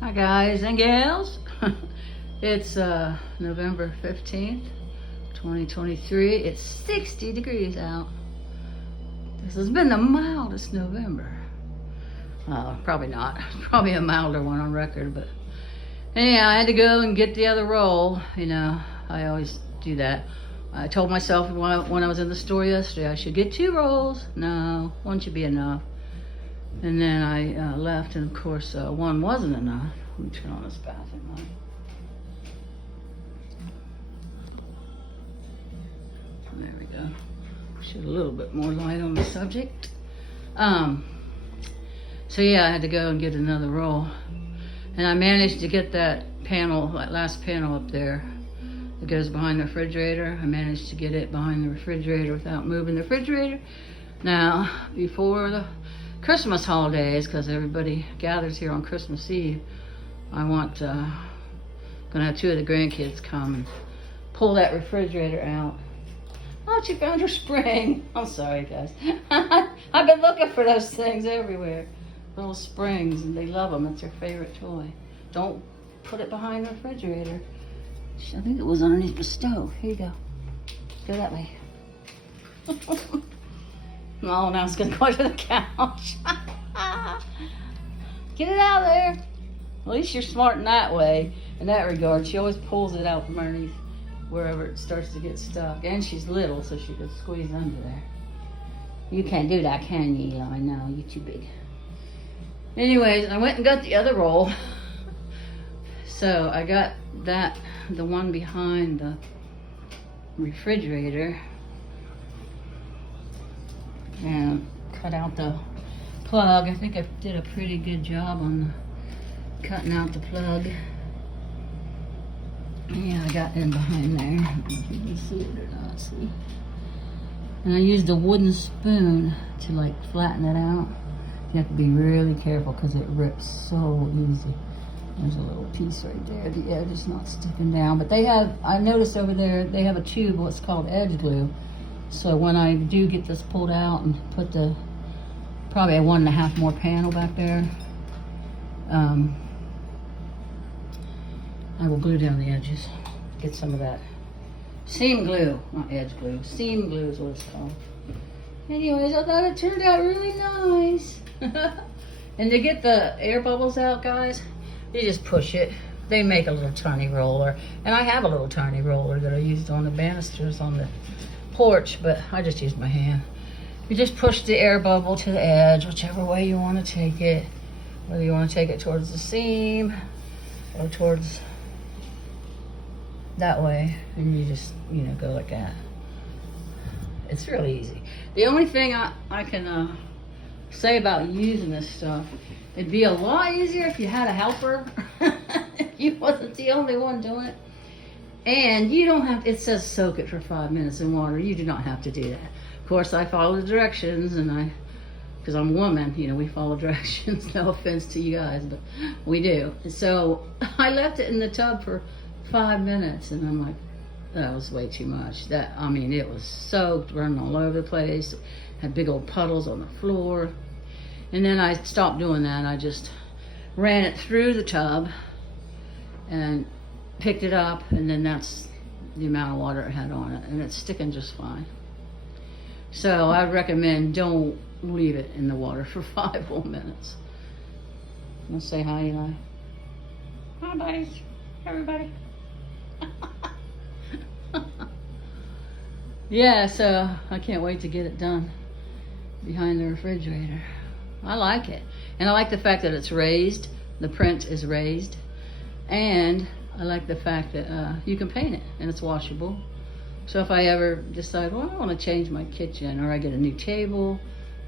Hi guys and gals. It's November 15th, 2023. It's 60 degrees out. This has been the mildest November. Probably not. Probably a milder one on record, but anyhow, I had to go and get the other roll. You know, I always do that. I told myself when I was in the store yesterday I should get 2 rolls. No, one should be enough. And then I left, and of course, one wasn't enough. Let me turn on this bathroom light. There we go. Shed a little bit more light on the subject. So yeah, I had to go and get another roll. And I managed to get that panel, that last panel up there that goes behind the refrigerator. I managed to get it behind the refrigerator without moving the refrigerator. Now, before the Christmas holidays, because everybody gathers here on Christmas Eve, gonna have 2 of the grandkids come and pull that refrigerator out. Oh, she found her spring. I'm sorry, guys. I've been looking for those things everywhere. Little springs, and they love them. It's their favorite toy. Don't put it behind the refrigerator. I think it was underneath the stove. Here you go. Go that way. Oh, now it's gonna go to the couch. Get it out of there. At least you're smart in that way. In that regard, she always pulls it out from underneath wherever it starts to get stuck. And she's little, so she could squeeze under there. You can't do that, can you, Eli? No, you're too big. Anyways, I went and got the other roll. So I got the one behind the refrigerator, and cut out the plug. I think I did a pretty good job on cutting out the plug. Yeah, I got in behind there. I don't know if you can see it or not. See? And I used a wooden spoon to like flatten it out. You have to be really careful because it rips so easy. There's a little piece right there. The edge is not sticking down. But they have, I noticed over there, they have a tube, what's called edge glue. So when I do get this pulled out and put probably a 1.5 more panel back there, I will glue down the edges. Get some of that seam glue, not edge glue. Seam glue is what it's called. Anyways, I thought it turned out really nice. And to get the air bubbles out, guys, you just push it. They make a little tiny roller. And I have a little tiny roller that I used on the banisters on the porch, but I just used my hand. You just push the air bubble to the edge, whichever way you want to take it. Whether you want to take it towards the seam or towards that way, and you just, go like that. It's really easy. The only thing I can say about using this stuff, it'd be a lot easier if you had a helper. If you wasn't the only one doing it. And you don't have, it says soak it for 5 minutes in water. You do not have to do that. Of course, I follow the directions, and because I'm a woman, we follow directions. No offense to you guys, but we do. So I left it in the tub for 5 minutes, and I'm like, that was way too much. It was soaked, running all over the place, had big old puddles on the floor. And then I stopped doing that. I just ran it through the tub and picked it up, and then that's the amount of water it had on it, and it's sticking just fine. So I recommend don't leave it in the water for 5 whole minutes. Let's say hi, Eli. Hi, buddies. Everybody. Yeah, so I can't wait to get it done behind the refrigerator. I like it. And I like the fact that it's raised. The print is raised. And I like the fact that you can paint it and it's washable. So if I ever decide, well, I want to change my kitchen, or I get a new table,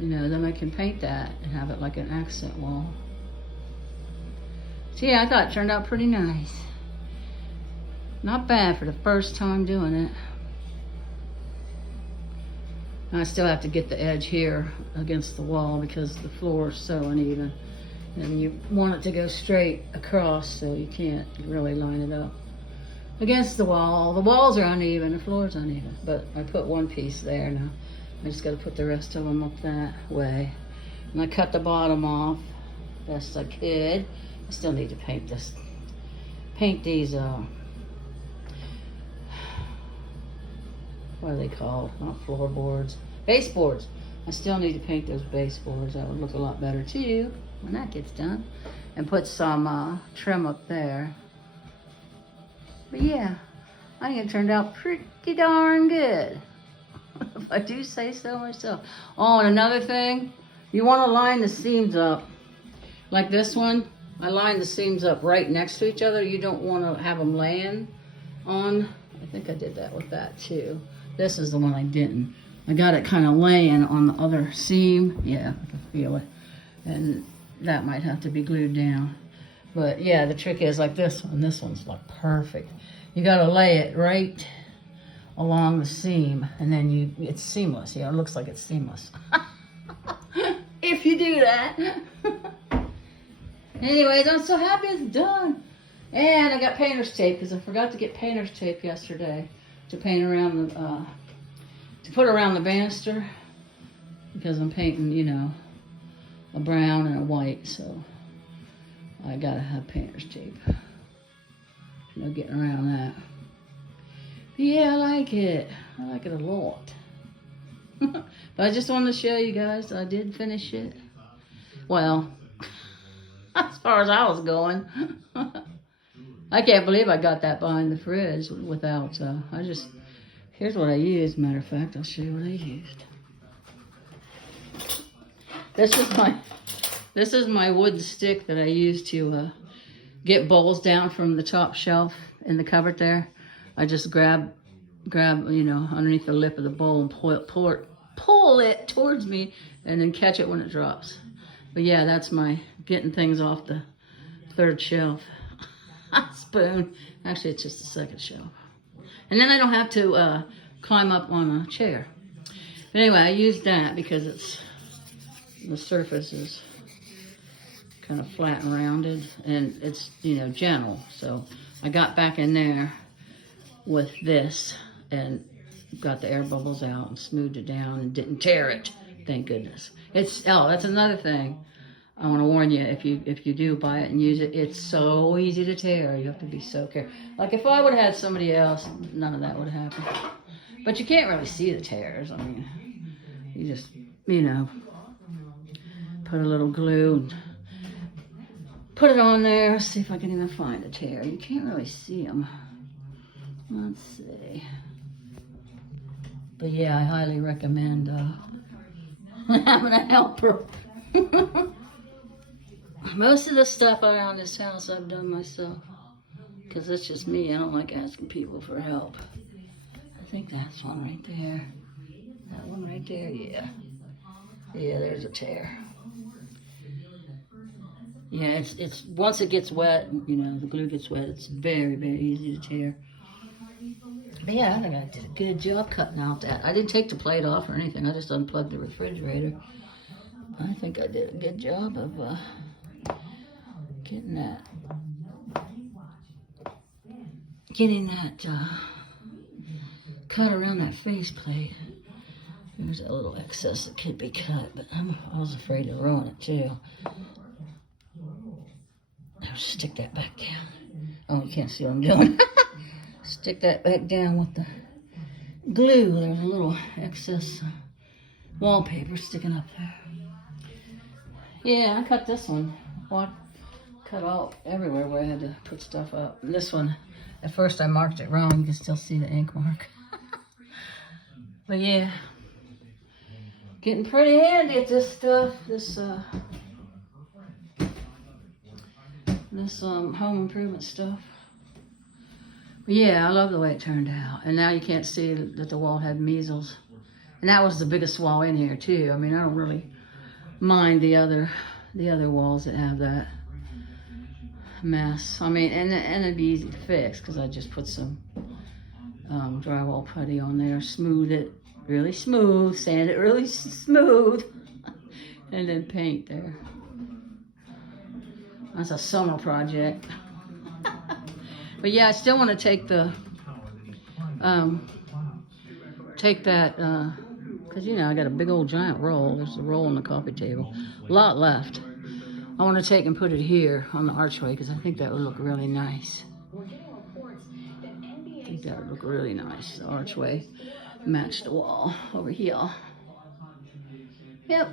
then I can paint that and have it like an accent wall. So yeah, I thought it turned out pretty nice. Not bad for the first time doing it. I still have to get the edge here against the wall because the floor is so uneven. And you want it to go straight across, so you can't really line it up against the wall. The walls are uneven, the floor's uneven. But I put one piece there now. I just got to put the rest of them up that way. And I cut the bottom off best I could. I still need to paint this. Paint these, what are they called? Not floorboards. Baseboards. I still need to paint those baseboards. That would look a lot better too when that gets done. And put some trim up there. But yeah, I think it turned out pretty darn good. If I do say so myself. Oh, and another thing, you want to line the seams up. Like this one, I lined the seams up right next to each other. You don't want to have them laying on. I think I did that with that too. This is the one I didn't. I got it kind of laying on the other seam. Yeah, I can feel it. And that might have to be glued down. But yeah, the trick is like this one. This one's like perfect. You got to lay it right along the seam, and then it's seamless. Yeah, it looks like it's seamless. If you do that. Anyways, I'm so happy it's done. And I got painter's tape because I forgot to get painter's tape yesterday to paint around the, to put around the banister because I'm painting, you know, a brown and a white, so I gotta have painter's tape. No getting around that. But yeah, I like it. I like it a lot. But I just wanted to show you guys that I did finish it. Well, as far as I was going. I can't believe I got that behind the fridge without, here's what I used. Matter of fact, I'll show you what I used. This is my wood stick that I used to get bowls down from the top shelf in the cupboard there. I just grab, you know, underneath the lip of the bowl and pull it towards me and then catch it when it drops. But yeah, that's my getting things off the third shelf. Spoon. Actually, it's just the second shelf. And then I don't have to climb up on a chair. But anyway, I used that because the surface is kind of flat and rounded, and it's, you know, gentle. So I got back in there with this and got the air bubbles out and smoothed it down and didn't tear it. Thank goodness. That's another thing. I want to warn you, if you do buy it and use it, it's so easy to tear. You have to be so careful. Like if I would have had somebody else, none of that would have happened. But you can't really see the tears. I mean, you just, you know, put a little glue and put it on there. See if I can even find a tear. You can't really see them. Let's see. But yeah, I highly recommend having a helper. Most of the stuff around this house I've done myself. Because it's just me. I don't like asking people for help. I think that's one right there. That one right there, yeah. Yeah, there's a tear. Yeah, it's once it gets wet, you know, the glue gets wet, it's very, very easy to tear. But yeah, I think I did a good job cutting out that. I didn't take the plate off or anything. I just unplugged the refrigerator. I think I did a good job of getting that cut around that faceplate. There's a little excess that could be cut, but I was afraid to ruin it too. I'll stick that back down. Oh, you can't see what I'm doing. Stick that back down with the glue. There's a little excess wallpaper sticking up there. Yeah, I cut this one. Well, I cut out everywhere where I had to put stuff up. And this one, at first I marked it wrong. You can still see the ink mark. But yeah, getting pretty handy at this stuff. This home improvement stuff. But yeah, I love the way it turned out. And now you can't see that the wall had measles. And that was the biggest wall in here too. I mean, I don't really mind the other walls that have that mess. I mean, and it'd be easy to fix because I just put some drywall putty on there, smooth it really smooth, sand it really smooth, and then paint there. That's a summer project. But yeah, I still want to take that, because you know, I got a big old giant roll. There's a roll on the coffee table. A lot left. I want to take and put it here on the archway because I think that would look really nice. I think that would look really nice. The archway match the wall over here. Yep.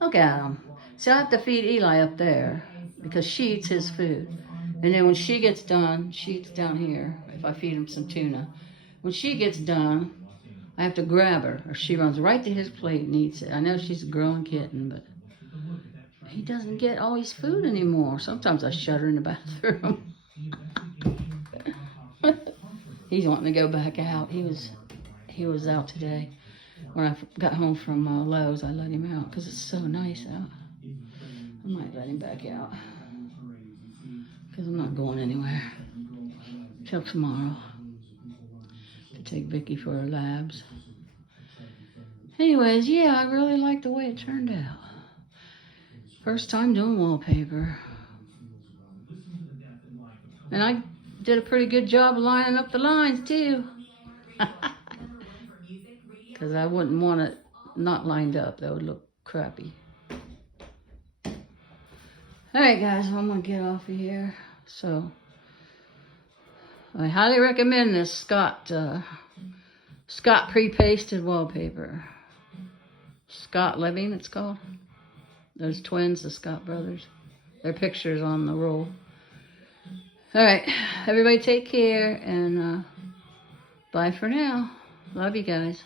Look at him. So I have to feed Eli up there because she eats his food. And then when she gets done, she eats down here if I feed him some tuna. When she gets done, I have to grab her or she runs right to his plate and eats it. I know she's a growing kitten, but he doesn't get all his food anymore. Sometimes I shut her in the bathroom. He's wanting to go back out. He was out today. When I got home from Lowe's, I let him out because it's so nice out. I might let him back out because I'm not going anywhere till tomorrow to take Vicky for her labs. Anyways, yeah, I really like the way it turned out. First time doing wallpaper. And I did a pretty good job lining up the lines too. Because I wouldn't want it not lined up. That would look crappy. Alright guys, I'm going to get off of here. So, I highly recommend this Scott pre-pasted wallpaper. Scott Living, it's called. Those twins, the Scott brothers. Their pictures on the roll. Alright, everybody take care and bye for now. Love you guys.